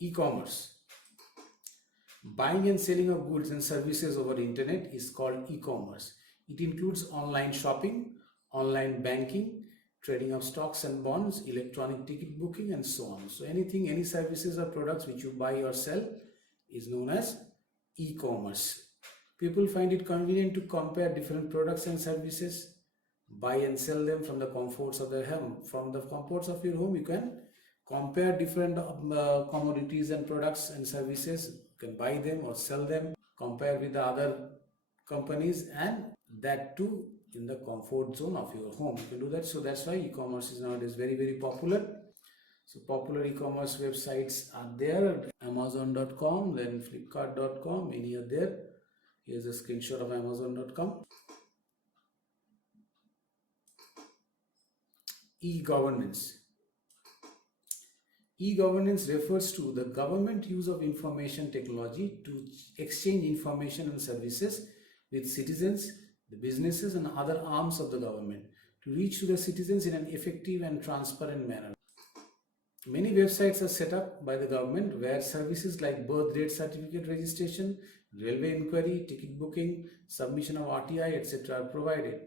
E-commerce. Buying and selling of goods and services over the internet is called e-commerce. It includes online shopping, online banking, trading of stocks and bonds, electronic ticket booking, and so on. So anything, any services or products which you buy or sell is known as e-commerce. People find it convenient to compare different products and services, buy and sell them from the comforts of their home. From the comforts of your home, you can compare different commodities and products and services. You can buy them or sell them, compare with the other companies, and that too in the comfort zone of your home. You can do that. So that's why e-commerce is nowadays very, very popular. So popular e-commerce websites are there: Amazon.com, then Flipkart.com, many are there. Here's a screenshot of Amazon.com. E-governance. E-governance refers to the government use of information technology to exchange information and services with citizens, the businesses, and other arms of the government to reach to the citizens in an effective and transparent manner. Many websites are set up by the government where services like birth rate certificate registration, railway inquiry, ticket booking, submission of RTI, etc. are provided.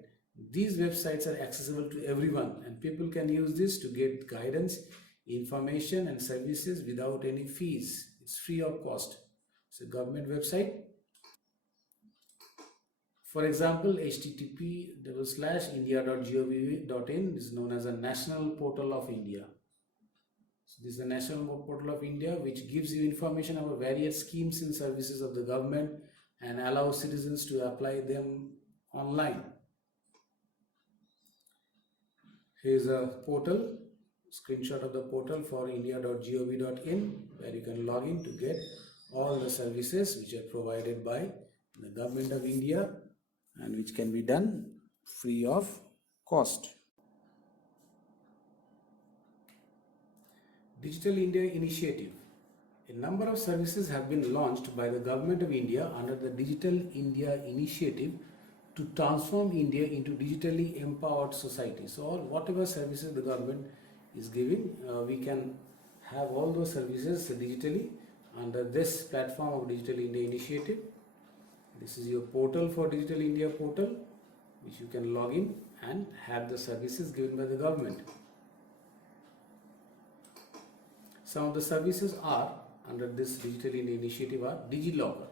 These websites are accessible to everyone, and people can use this to get guidance, information, and services without any fees. It's free of cost. It's a government website. For example, http://india.gov.in is known as a National Portal of India. So this is the National Portal of India, which gives you information about various schemes and services of the government and allows citizens to apply them online. Here's a portal, screenshot of the portal for india.gov.in, where you can log in to get all the services which are provided by the government of India and which can be done free of cost. Digital India Initiative. A number of services have been launched by the Government of India under the Digital India Initiative to transform India into digitally empowered society. So whatever services the government is giving, we can have all those services digitally under this platform of Digital India Initiative. This is your portal for Digital India portal, which you can log in and have the services given by the government. Some of the services are under this Digital India Initiative are DigiLocker,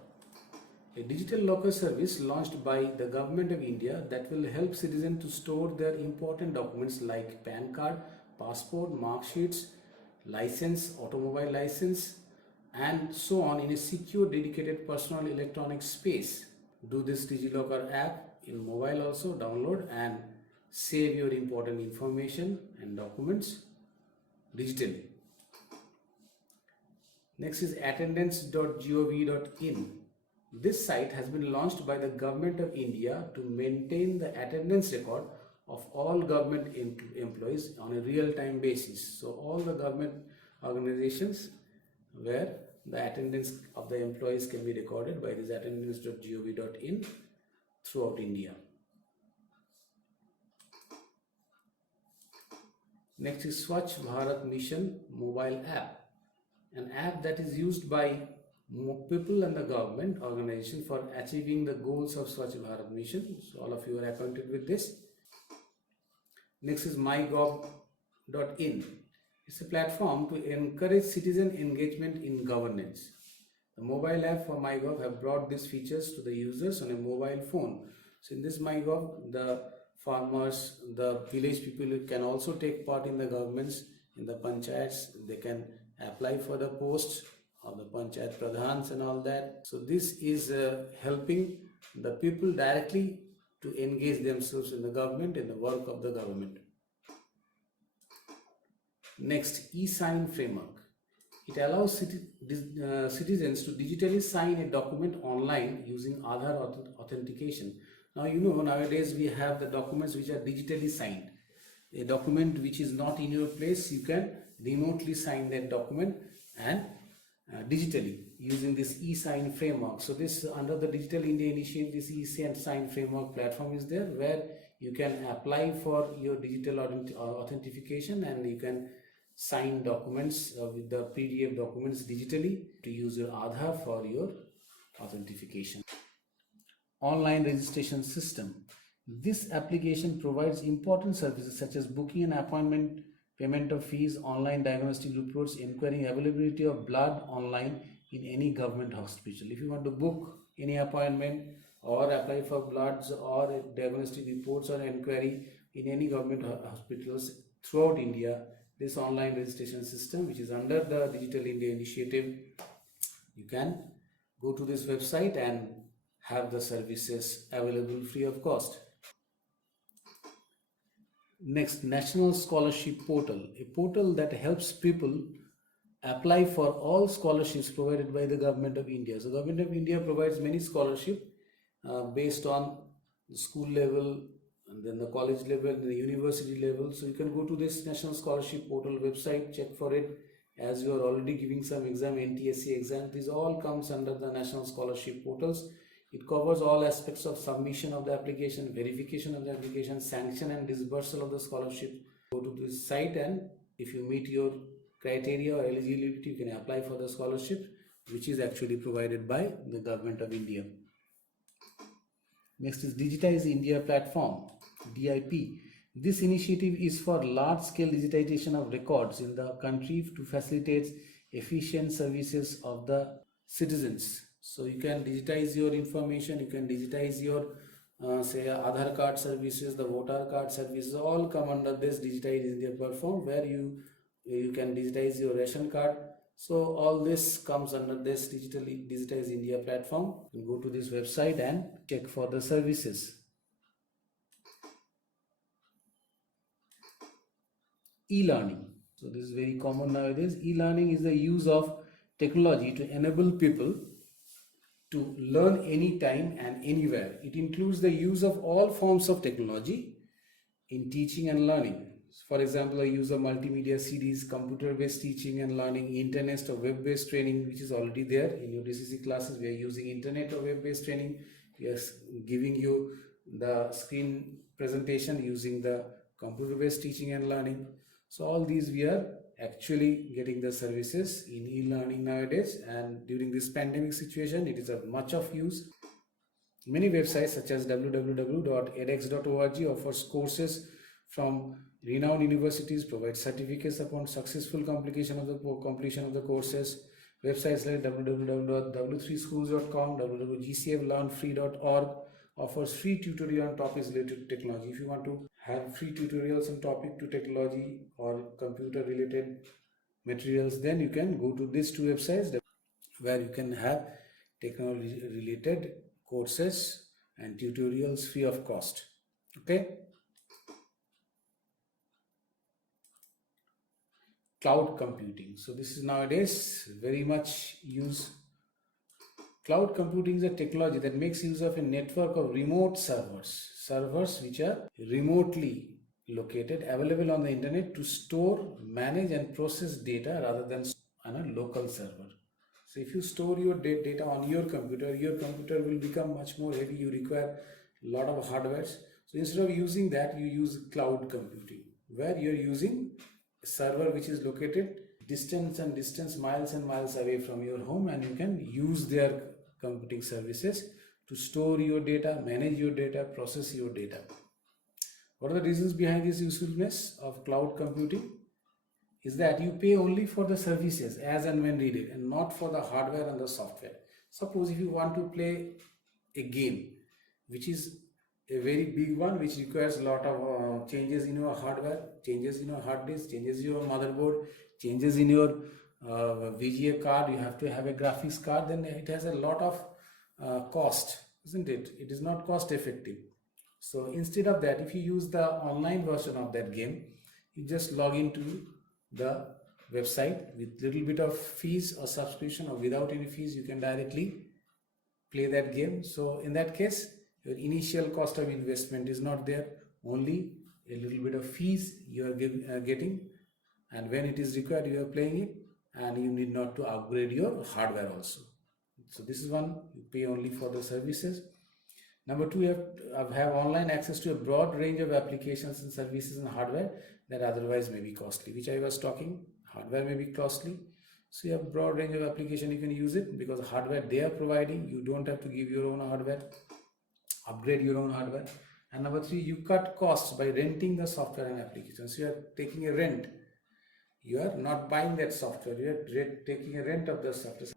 a digital locker service launched by the Government of India that will help citizens to store their important documents like PAN card, passport, mark sheets, license, automobile license, and so on in a secure, dedicated personal electronic space. Do this DigiLocker app in mobile also, download and save your important information and documents digitally. Next is attendance.gov.in. This site has been launched by the Government of India to maintain the attendance record of all government employees on a real-time basis. So all the government organizations where the attendance of the employees can be recorded by this attendance.gov.in throughout India. Next is Swachh Bharat Mission mobile app, an app that is used by people and the government organization for achieving the goals of Swachh Bharat Mission. So all of you are acquainted with this. Next is mygov.in. It's a platform to encourage citizen engagement in governance. The mobile app for MyGov have brought these features to the users on a mobile phone. So in this MyGov, the farmers, the village people can also take part in the governments, in the panchayats. They can apply for the posts of the panchayat pradhans and all that. So this is helping the people directly to engage themselves in the government, in the work of the government. Next, eSign framework. It allows citizens to digitally sign a document online using Aadhaar authentication. Now you know nowadays we have the documents which are digitally signed. A document which is not in your place, you can remotely sign that document and digitally using this eSign framework. So this under the Digital India Initiative, this eSign framework platform is there where you can apply for your digital authentication and you can sign documents with the PDF documents digitally to use your Aadhaar for your authentication. Online registration system. This application provides important services such as booking an appointment, payment of fees, online diagnostic reports, inquiring availability of blood online in any government hospital. If you want to book any appointment or apply for bloods or diagnostic reports or inquiry in any government hospitals throughout India, this online registration system, which is under the Digital India initiative, you can go to this website and have the services available free of cost. Next, National Scholarship Portal, a portal that helps people apply for all scholarships provided by the Government of India. So Government of India provides many scholarships based on the school level and then the college level and the university level. So you can go to this National Scholarship Portal website, check for it. As you are already giving some exam, NTSC exam, this all comes under the National Scholarship Portals. It covers all aspects of submission of the application, verification of the application, sanction and disbursal of the scholarship. Go to this site, and if you meet your criteria or eligibility, you can apply for the scholarship, which is actually provided by the Government of India. Next is Digitize India Platform, DIP. This initiative is for large-scale digitization of records in the country to facilitate efficient services of the citizens. So you can digitize your information, you can digitize your say Aadhaar card services, the voter card services, all come under this Digitize India platform, where you can digitize your ration card. So all this comes under this Digitize India platform. You go to this website and check for the services. E-learning. So this is very common nowadays. E-learning is the use of technology to enable people to learn anytime and anywhere. It includes the use of all forms of technology in teaching and learning. For example, the use of multimedia CDs, computer-based teaching and learning, internet or web-based training, which is already there in your DCC classes. We are using internet or web-based training. We are giving you the screen presentation using the computer-based teaching and learning. So all these we are actually getting the services in e-learning nowadays, and during this pandemic situation it is of much of use. Many websites such as www.edx.org offers courses from renowned universities, provide certificates upon successful completion of the courses. Websites like www.w3schools.com, www.gcflearnfree.org offers free tutorial on topics related to technology. If you want to have free tutorials on topic to technology or computer related materials, then you can go to these two websites where you can have technology related courses and tutorials free of cost. Okay. Cloud computing. So this is nowadays very much used. Cloud computing is a technology that makes use of a network of remote servers which are remotely located, available on the internet to store, manage and process data rather than on a local server. So if you store your data on your computer will become much more heavy. You require a lot of hardware. So instead of using that, you use cloud computing, where you're using a server which is located distance miles and miles away from your home, and you can use their computing services to store your data, manage your data, process your data. What are the reasons behind this usefulness of cloud computing? Is that you pay only for the services as and when needed, and not for the hardware and the software. Suppose if you want to play a game which is a very big one, which requires a lot of changes in your hardware, changes in your hard disk, changes in your motherboard, changes in your VGA card, you have to have a graphics card, then it has a lot of cost, isn't it? It is not cost effective. So instead of that, if you use the online version of that game, you just log into the website with little bit of fees or subscription, or without any fees, you can directly play that game. So in that case, your initial cost of investment is not there, only a little bit of fees you are getting, and when it is required you are playing it, and you need not to upgrade your hardware also. So this is one, you pay only for the services. Number two, you have online access to a broad range of applications and services and hardware that otherwise may be costly, which I was talking. Hardware may be costly. So you have broad range of application, you can use it because hardware they are providing, you don't have to give your own hardware, upgrade your own hardware. And number three, you cut costs by renting the software and applications. You are taking a rent. You are not buying that software, you are taking a rent of the software.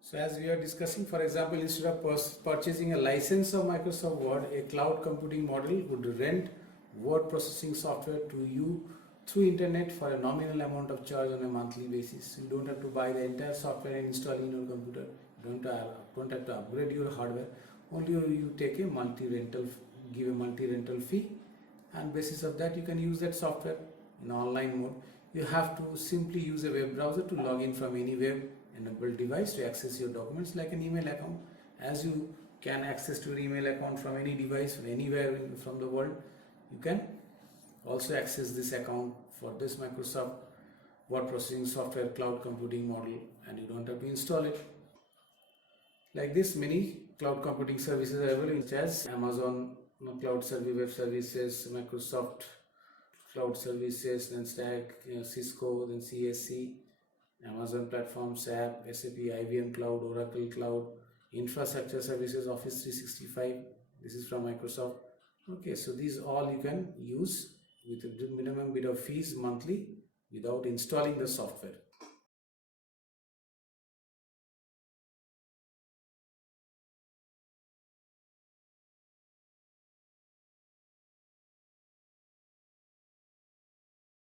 So as we are discussing, for example, instead of purchasing a license of Microsoft Word, a cloud computing model would rent word processing software to you through internet for a nominal amount of charge on a monthly basis. You don't have to buy the entire software and install in your computer. You don't have to upgrade your hardware. Only you take a multi-rental, give a multi-rental fee, and basis of that you can use that software in online mode. You have to simply use a web browser to log in from any web enabled device to access your documents like an email account. As you can access to your email account from any device from anywhere from the world, you can also access this account for this Microsoft word processing software cloud computing model, and you don't have to install it. Like this, many cloud computing services are available, such as Amazon Cloud Service, Web Services, Microsoft Cloud Services, then Stack, Cisco, then CSC, Amazon Platform, SAP, SAP, IBM Cloud, Oracle Cloud, Infrastructure Services, Office 365. This is from Microsoft. Okay, so these all you can use with a minimum bit of fees monthly without installing the software.